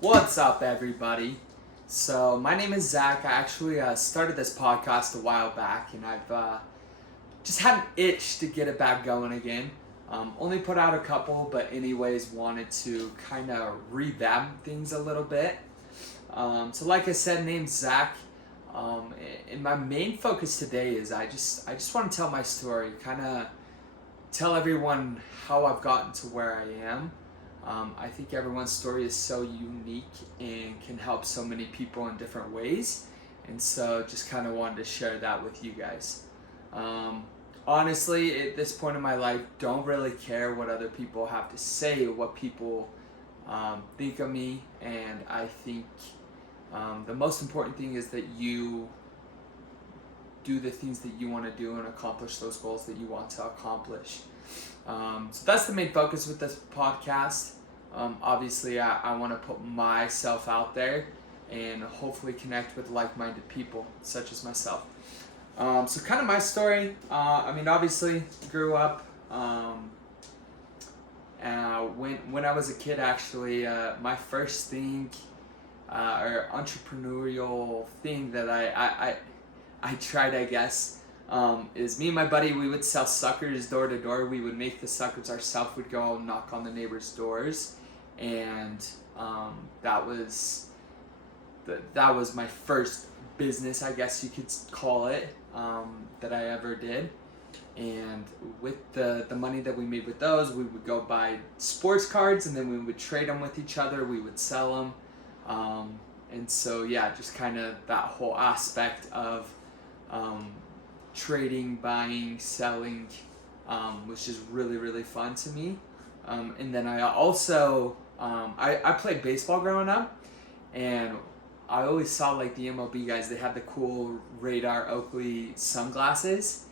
What's up, everybody? So, my name is Zach. I actually started this podcast a while back, and I've just had an itch to get it back going again. Only put out a couple, but, anyways, wanted to kind of revamp things a little bit. So, like I said, name's Zach. And my main focus today is I just want to tell my story, kind of tell everyone how I've gotten to where I am. I think everyone's story is so unique and can help so many people in different ways. And so just kind of wanted to share that with you guys. Honestly, at this point in my life, don't really care what other people have to say, what people think of me. And I think the most important thing is that you do the things that you want to do and accomplish those goals that you want to accomplish. So that's the main focus with this podcast. Obviously, I want to put myself out there and hopefully connect with like-minded people such as myself. So kind of my story, obviously grew up when I was a kid, actually, my first thing or entrepreneurial thing that I tried, I guess, is me and my buddy, we would sell suckers door to door. We would make the suckers ourselves. We'd go knock on the neighbors' doors, and that was my first business, I guess you could call it, that I ever did. And with the money that we made with those, we would go buy sports cards, and then we would trade them with each other. We would sell them. And so, yeah, just kind of that whole aspect of trading, buying, selling was just really, really fun to me. And then I also, I played baseball growing up, and I always saw like the MLB guys, they had the cool Radar Oakley sunglasses.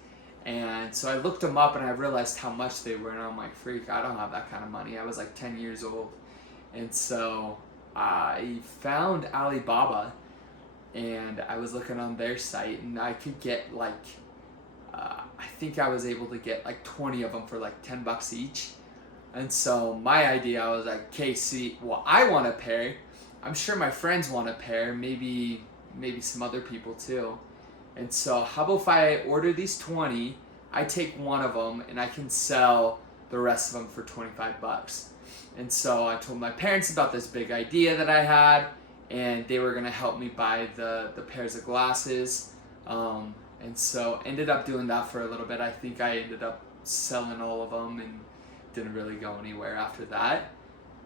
And so I looked them up and I realized how much they were, and I'm like, freak, I don't have that kind of money. I was like 10 years old. And so I found Alibaba, and I was looking on their site, and I could get like, I think I was able to get like 20 of them for like $10 each. And so my idea, I was like, okay, see, well, I want a pair. I'm sure my friends want a pair, maybe some other people too. And so how about if I order these 20, I take one of them, and I can sell the rest of them for $25. And so I told my parents about this big idea that I had, and they were going to help me buy the pairs of glasses. And so ended up doing that for a little bit. I think I ended up selling all of them and didn't really go anywhere after that.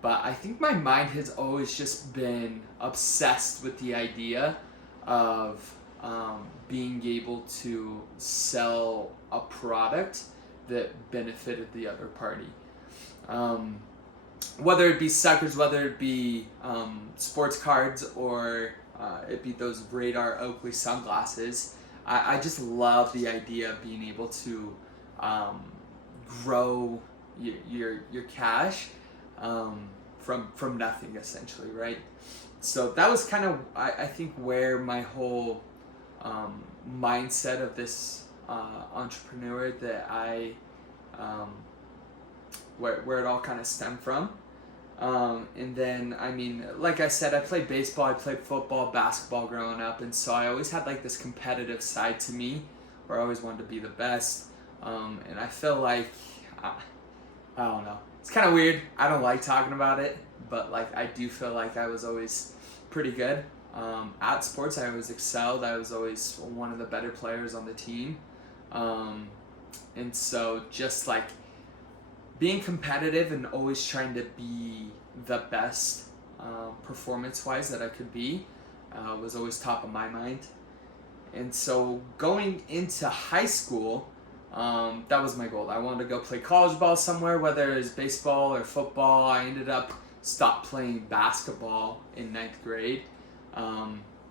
But I think my mind has always just been obsessed with the idea of being able to sell a product that benefited the other party. Whether it be suckers, whether it be sports cards, or it be those Radar Oakley sunglasses, I just love the idea of being able to grow your cash from nothing, essentially, right? So that was kind of, I think, where my whole mindset of this entrepreneur that where it all kind of stemmed from. And then, like I said, I played baseball, I played football, basketball growing up, and so I always had like this competitive side to me where I always wanted to be the best. And I feel like, I don't know, it's kind of weird. I don't like talking about it, but like I do feel like I was always pretty good. At sports, I always excelled. I was always one of the better players on the team. And so just like being competitive and always trying to be the best performance-wise that I could be was always top of my mind. And so going into high school, that was my goal. I wanted to go play college ball somewhere, whether it was baseball or football. I ended up stopped playing basketball in 9th grade.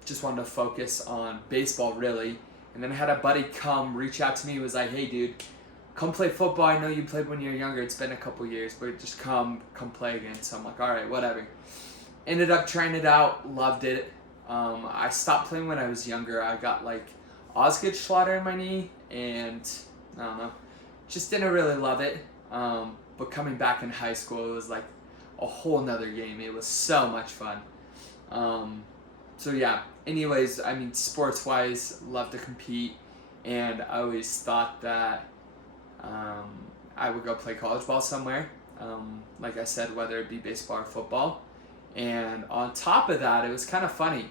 Just wanted to focus on baseball, really. And then I had a buddy reach out to me. He was like, hey, dude, come play football. I know you played when you were younger. It's been a couple years, but just come play again. So I'm like, all right, whatever. Ended up trying it out. Loved it. I stopped playing when I was younger. I got like Osgood-Schlatter in my knee, and I don't know, just didn't really love it. But coming back in high school, it was like a whole nother game. It was so much fun. So yeah, anyways, I mean, sports wise, love to compete, and I always thought that um, I would go play college ball somewhere. Like I said, whether it be baseball or football. And on top of that, it was kind of funny.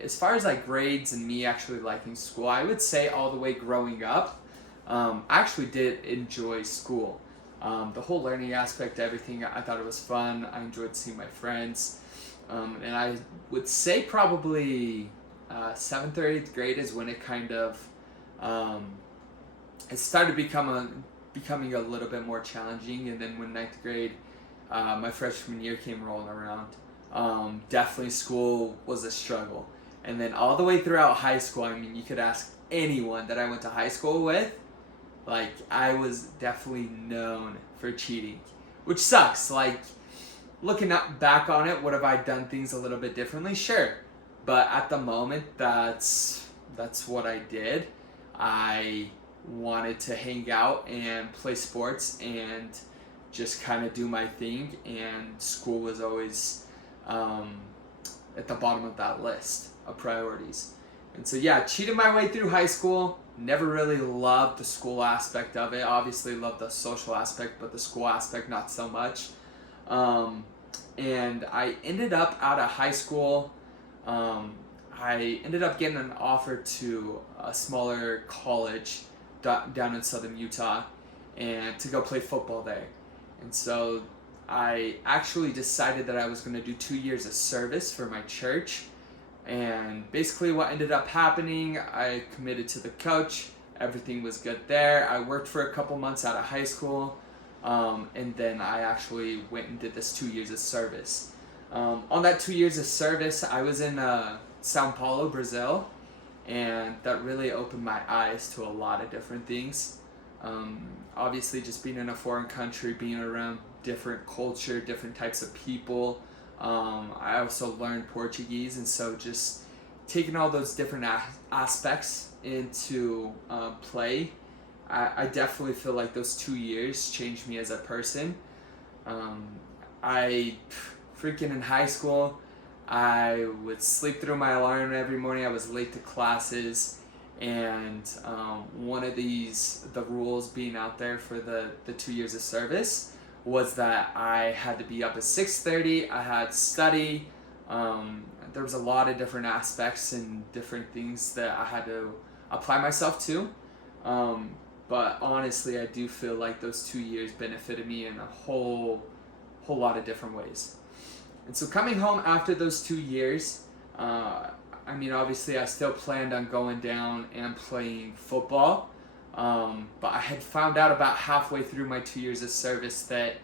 As far as like grades and me actually liking school, I would say all the way growing up, I actually did enjoy school. The whole learning aspect, everything, I thought it was fun. I enjoyed seeing my friends. And I would say probably 7th or 8th grade is when it kind of um, it started becoming a little bit more challenging. And then when 9th grade, my freshman year came rolling around, definitely school was a struggle. And then all the way throughout high school, I mean, you could ask anyone that I went to high school with, like, I was definitely known for cheating, which sucks. Like, looking back on it, would have I done things a little bit differently? Sure. But at the moment, that's what I did. I wanted to hang out and play sports and just kind of do my thing, and school was always at the bottom of that list of priorities. And so yeah, cheated my way through high school. Never really loved the school aspect of it. Obviously loved the social aspect, but the school aspect not so much. And I ended up out of high school. I ended up getting an offer to a smaller college down in southern Utah, and to go play football there. And so I actually decided that I was going to do 2 years of service for my church. And basically what ended up happening, I committed to the coach. Everything was good there. I worked for a couple months out of high school. And then I actually went and did this 2 years of service. On that 2 years of service, I was in Sao Paulo, Brazil. And that really opened my eyes to a lot of different things. Obviously, just being in a foreign country, being around different culture, different types of people. I also learned Portuguese, and so just taking all those different aspects into play, I definitely feel like those 2 years changed me as a person. I freaking in high school, I would sleep through my alarm every morning. I was late to classes. And one of the rules being out there for the 2 years of service was that I had to be up at 6:30. I had to study. There was a lot of different aspects and different things that I had to apply myself to. But honestly, I do feel like those 2 years benefited me in a whole lot of different ways. And so coming home after those 2 years, I mean, obviously, I still planned on going down and playing football, but I had found out about halfway through my 2 years of service that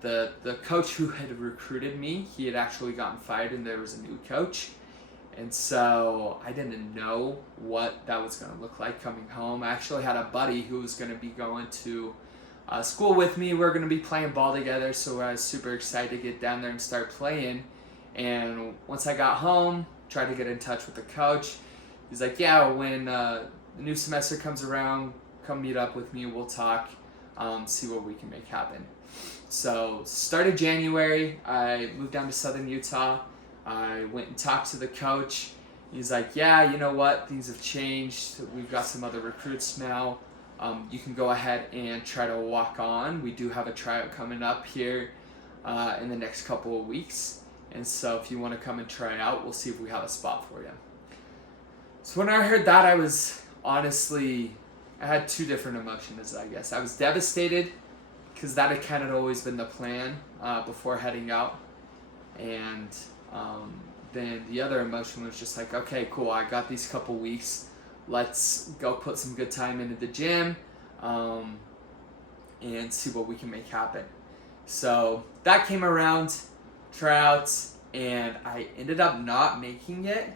the coach who had recruited me, he had actually gotten fired, and there was a new coach. And so I didn't know what that was going to look like coming home. I actually had a buddy who was going to be going to school with me. We were going to be playing ball together, so I was super excited to get down there and start playing. And once I got home, tried to get in touch with the coach. He's like, yeah, when the new semester comes around, come meet up with me, we'll talk, see what we can make happen. So started January, I moved down to southern Utah. I went and talked to the coach. He's like, yeah, you know what, things have changed. We've got some other recruits now. You can go ahead and try to walk on. We do have a tryout coming up here in the next couple of weeks. And so if you want to come and try out, we'll see if we have a spot for you. So when I heard that, I was honestly, I had two different emotions, I guess. I was devastated because that had kind of always been the plan before heading out. And then the other emotion was just like, okay, cool, I got these couple weeks. Let's go put some good time into the gym and see what we can make happen. So that came around, tryouts, and I ended up not making it.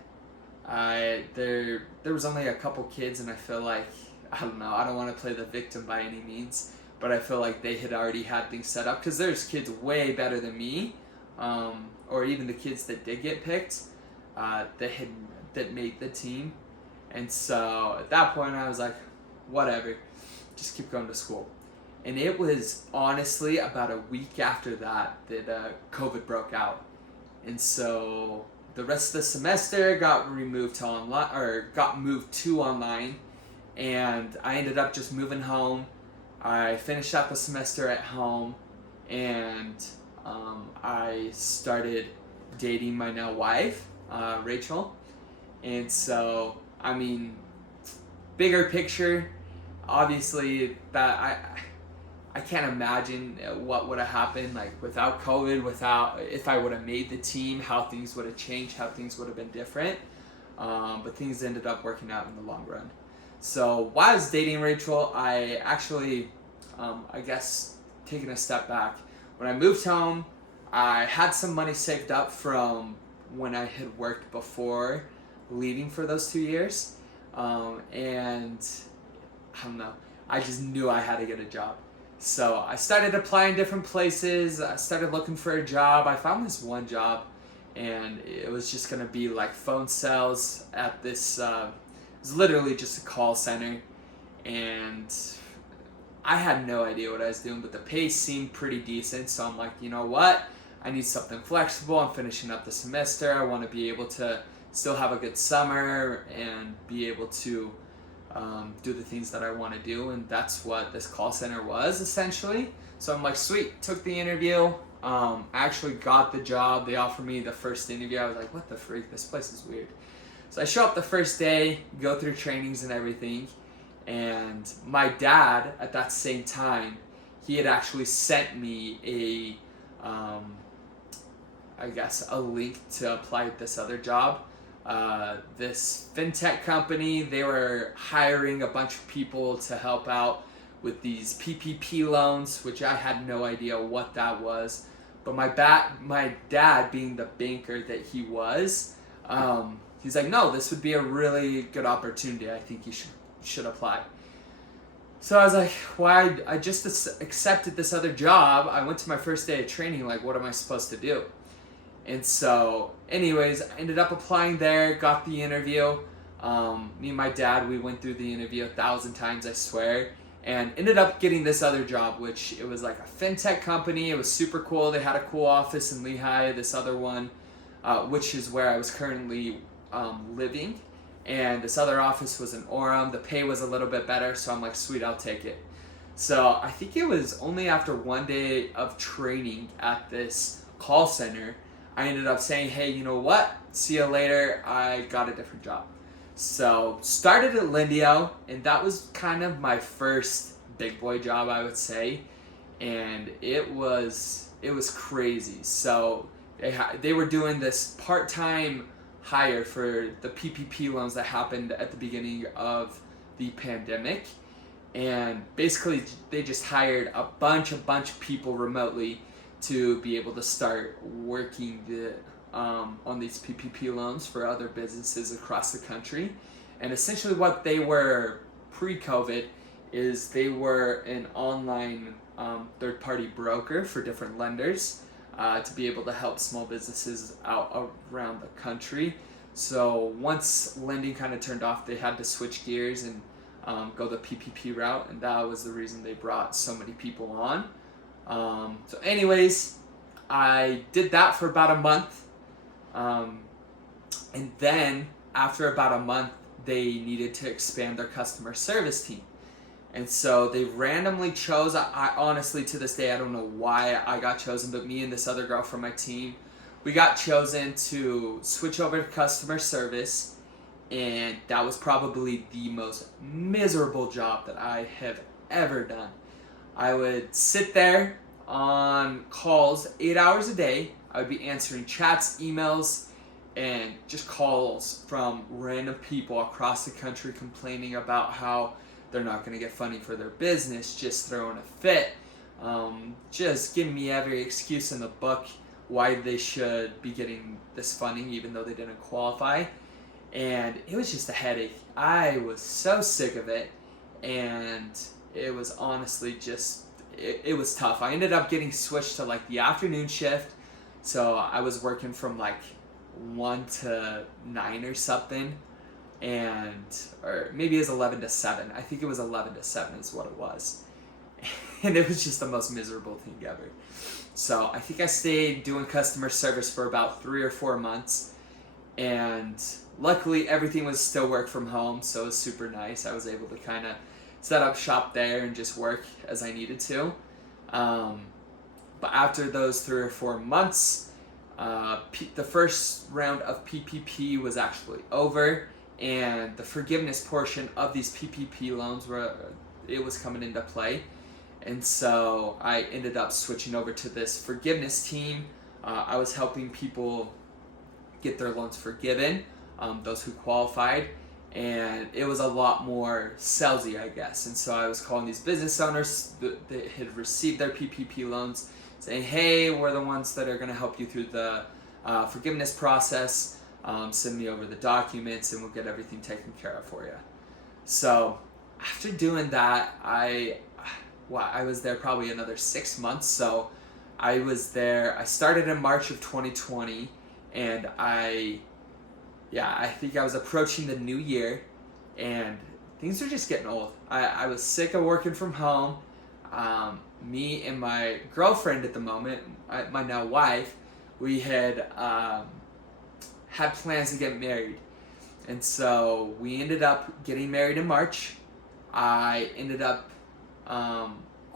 There was only a couple kids, and I feel like, I don't know, I don't want to play the victim by any means, but I feel like they had already had things set up, because there's kids way better than me, or even the kids that did get picked, that made the team. And so at that point I was like, whatever, just keep going to school. And it was honestly about a week after that COVID broke out. And so the rest of the semester got removed to online, or got moved to online, and I ended up just moving home. I finished out the semester at home, and I started dating my now wife, Rachel. And so, I mean, bigger picture, obviously that I can't imagine what would have happened like without COVID, without if I would have made the team, how things would have changed, how things would have been different. But things ended up working out in the long run. So while I was dating Rachel, I actually, I guess, taking a step back, when I moved home, I had some money saved up from when I had worked before leaving for those 2 years. And I don't know, I just knew I had to get a job. So I started applying different places. I started looking for a job. I found this one job, and it was just gonna be like phone sales at this. It was literally just a call center, and I had no idea what I was doing, but the pay seemed pretty decent. So I'm like, you know what? I need something flexible. I'm finishing up the semester. I want to be able to still have a good summer and be able to do the things that I want to do, and that's what this call center was essentially. So I'm like, sweet, took the interview, actually got the job. They offered me the first interview. I was like, what the freak, this place is weird. So I show up the first day, go through trainings and everything, and my dad at that same time, he had actually sent me I guess a link to apply at this other job. This fintech company, they were hiring a bunch of people to help out with these PPP loans, which I had no idea what that was. But my dad, being the banker that he was, he's like, no, this would be a really good opportunity. I think you should apply. So I was like, well, I just accepted this other job. I went to my first day of training. Like, what am I supposed to do? And so, anyways, I ended up applying there, got the interview. Me and my dad, we went through the interview 1,000 times, I swear, and ended up getting this other job, which it was like a fintech company. It was super cool. They had a cool office in Lehigh. This other one, which is where I was currently living, and this other office was in Orem. The pay was a little bit better, so I'm like, sweet, I'll take it. So I think it was only after one day of training at this call center, I ended up saying, hey, you know what? See you later. I got a different job. So started at Lindio, and that was kind of my first big boy job, I would say. And it was crazy. So they were doing this part-time hire for the PPP loans that happened at the beginning of the pandemic. And basically they just hired a bunch of people remotely to be able to start working on these PPP loans for other businesses across the country. And essentially what they were pre-COVID is they were an online third-party broker for different lenders to be able to help small businesses out around the country. So once lending kind of turned off, they had to switch gears and go the PPP route, and that was the reason they brought so many people on. So anyways, I did that for about a month, and then after about a month, they needed to expand their customer service team. And so they randomly chose, I honestly, to this day, I don't know why I got chosen, but me and this other girl from my team, we got chosen to switch over to customer service, and that was probably the most miserable job that I have ever done. I would sit there on calls 8 hours a day. I would be answering chats, emails, and just calls from random people across the country complaining about how they're not going to get funding for their business, just throwing a fit, just giving me every excuse in the book why they should be getting this funding even though they didn't qualify. And it was just a headache. I was so sick of it, and it was honestly just, it was tough. I ended up getting switched to like the afternoon shift, so I was working from like 1 to 9 or something, or maybe it was 11 to 7. I think it was 11 to 7 is what it was. and it was just the most miserable thing ever. So I think I stayed doing customer service for about 3 or 4 months, and luckily everything was still work from home, so it was super nice. I was able to kind of set up shop there and just work as I needed to. Um, but after those 3 or 4 months, the first round of PPP was actually over, and the forgiveness portion of these PPP loans was coming into play. And so I ended up switching over to this forgiveness team. I was helping people get their loans forgiven, those who qualified, and it was a lot more salesy, I guess. And so I was calling these business owners that had received their PPP loans, saying, hey, we're the ones that are going to help you through the forgiveness process. Send me over the documents and we'll get everything taken care of for you. So after doing that, I was there probably another 6 months. So I started in March of 2020, and I think I was approaching the new year, and things were just getting old. I was sick of working from home. Me and my girlfriend at the moment, my now wife, we had had plans to get married. And so we ended up getting married in March. I ended up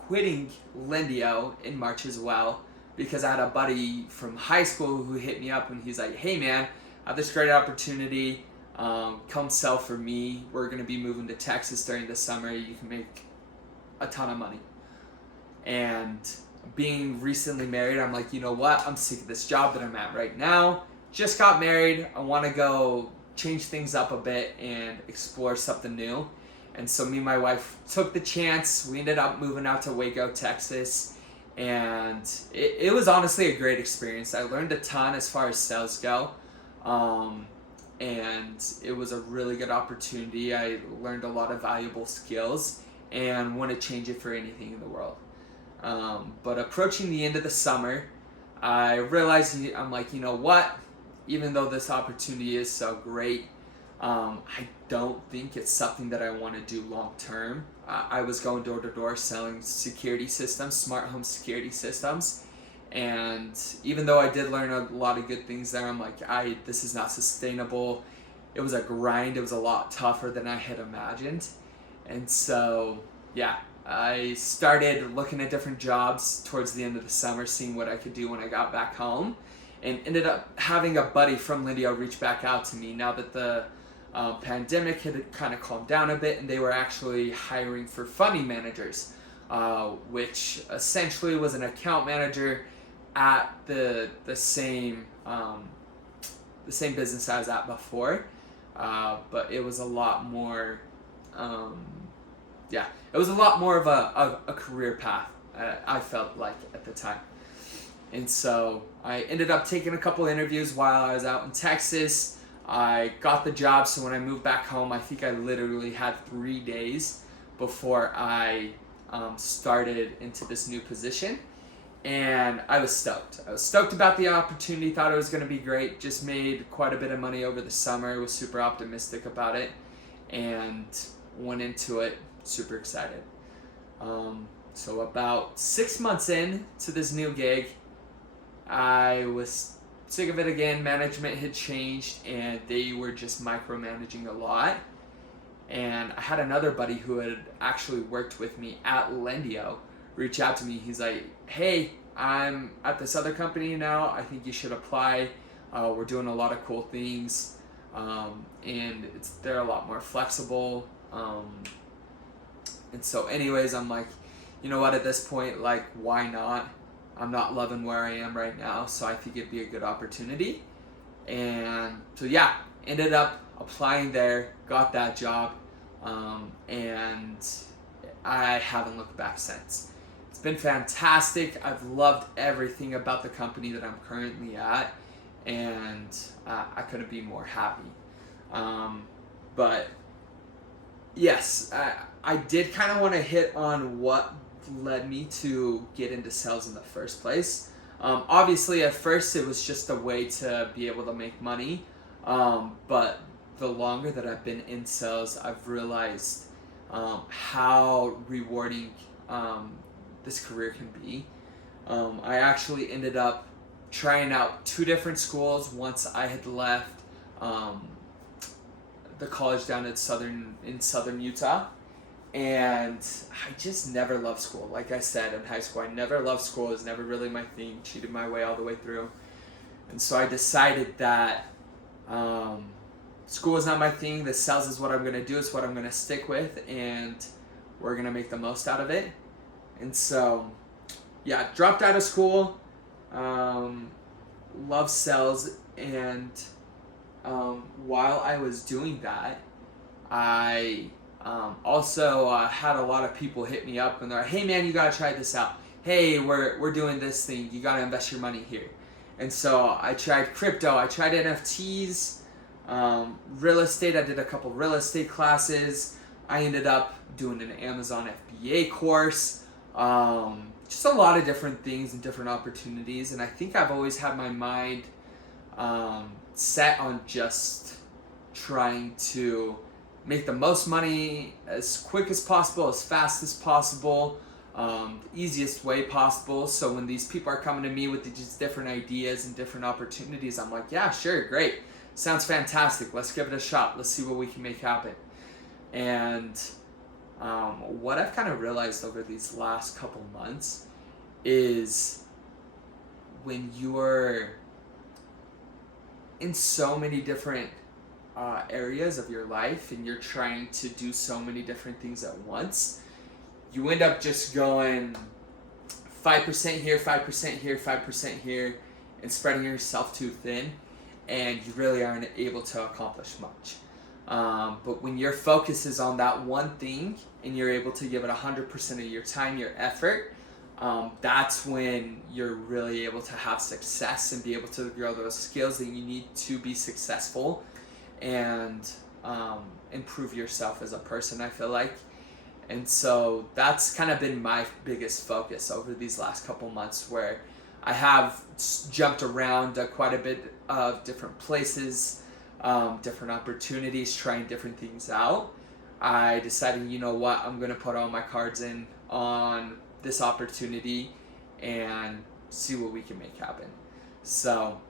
quitting Lendio in March as well, because I had a buddy from high school who hit me up, and he's like, hey man, I have this great opportunity. Come sell for me. We're going to be moving to Texas during the summer. You can make a ton of money. And being recently married, I'm like, you know what? I'm sick of this job that I'm at right now. Just got married. I want to go change things up a bit and explore something new. And so me and my wife took the chance. We ended up moving out to Waco, Texas. And it was honestly a great experience. I learned a ton as far as sales go. And it was a really good opportunity. I learned a lot of valuable skills and wouldn't change it for anything in the world. But approaching the end of the summer, I realized, I'm like, you know what? Even though this opportunity is so great, I don't think it's something that I want to do long term. I was going door to door selling security systems, smart home security systems. And even though I did learn a lot of good things there, I'm like, this is not sustainable. It was a grind. It was a lot tougher than I had imagined. And so, yeah, I started looking at different jobs towards the end of the summer, seeing what I could do when I got back home, and ended up having a buddy from Lendio reach back out to me now that the pandemic had kind of calmed down a bit, and they were actually hiring for funding managers, which essentially was an account manager at the same business I was at before, but it was a lot more it was a lot more of a career path, I felt like at the time. And so I ended up taking a couple interviews while I was out in Texas. I got the job, so when I moved back home, I think I literally had 3 days before I started into this new position. And I was stoked. I was stoked about the opportunity, thought it was going to be great, just made quite a bit of money over the summer, was super optimistic about it, and went into it super excited. So about 6 months in to this new gig, I was sick of it again. Management had changed, and they were just micromanaging a lot. And I had another buddy who had actually worked with me at Lendio reach out to me. He's like, hey, I'm at this other company now. I think you should apply. We're doing a lot of cool things, and they're a lot more flexible. And so anyways, I'm like, you know what, at this point, like, why not? I'm not loving where I am right now, so I think it'd be a good opportunity. And so yeah, ended up applying there, got that job, and I haven't looked back since. It's been fantastic. I've loved everything about the company that I'm currently at, and I couldn't be more happy. But yes, I did kind of want to hit on what led me to get into sales in the first place. Obviously, at first, it was just a way to be able to make money. But the longer that I've been in sales, I've realized how rewarding this career can be. I actually ended up trying out 2 different schools once I had left the college down in southern Utah, and I just never loved school. Like I said, in high school, I never loved school. It was never really my thing. Cheated my way all the way through, and so I decided that school is not my thing. The sales is what I'm gonna do. It's what I'm gonna stick with, and we're gonna make the most out of it. And so, yeah, dropped out of school. Love sales, and while I was doing that, I also had a lot of people hit me up and they're like, "Hey man, you gotta try this out. Hey, we're doing this thing. You gotta invest your money here." And so I tried crypto. I tried NFTs, real estate. I did a couple real estate classes. I ended up doing an Amazon FBA course. Just a lot of different things and different opportunities. And I think I've always had my mind set on just trying to make the most money as quick as possible, as fast as possible, the easiest way possible. So when these people are coming to me with these different ideas and different opportunities, I'm like, yeah, sure, great. Sounds fantastic. Let's give it a shot. Let's see what we can make happen. And what I've kind of realized over these last couple months is when you're in so many different areas of your life and you're trying to do so many different things at once, you end up just going 5% here, 5% here, 5% here, and spreading yourself too thin, and you really aren't able to accomplish much. But when your focus is on that one thing and you're able to give it 100% of your time, your effort, that's when you're really able to have success and be able to grow those skills that you need to be successful and improve yourself as a person, I feel like. And so that's kind of been my biggest focus over these last couple months, where I have jumped around quite a bit of different places, different opportunities, trying different things out. I decided, you know what, I'm going to put all my cards in on this opportunity and see what we can make happen. So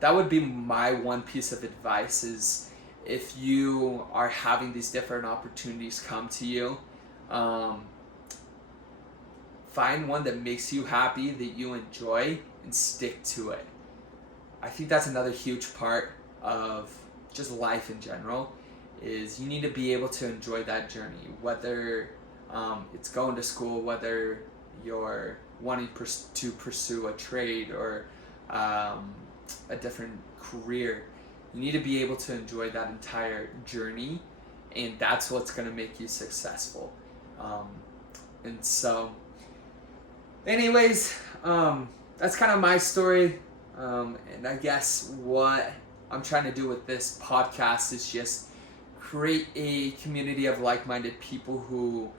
that would be my one piece of advice, is if you are having these different opportunities come to you, find one that makes you happy, that you enjoy, and stick to it. I think that's another huge part of just life in general, is you need to be able to enjoy that journey, whether it's going to school, whether you're wanting to pursue a trade or a different career. You need to be able to enjoy that entire journey, and that's what's going to make you successful. And so, anyways, that's kind of my story. And I guess what I'm trying to do with this podcast is just create a community of like-minded people who,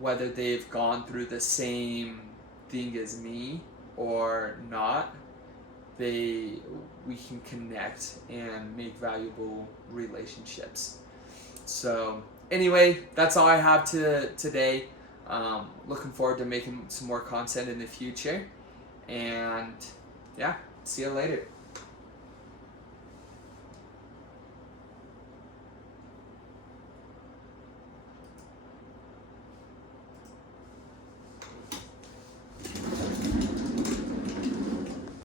whether they've gone through the same thing as me or not, we can connect and make valuable relationships. So anyway, that's all I have today. Looking forward to making some more content in the future. And yeah, see you later.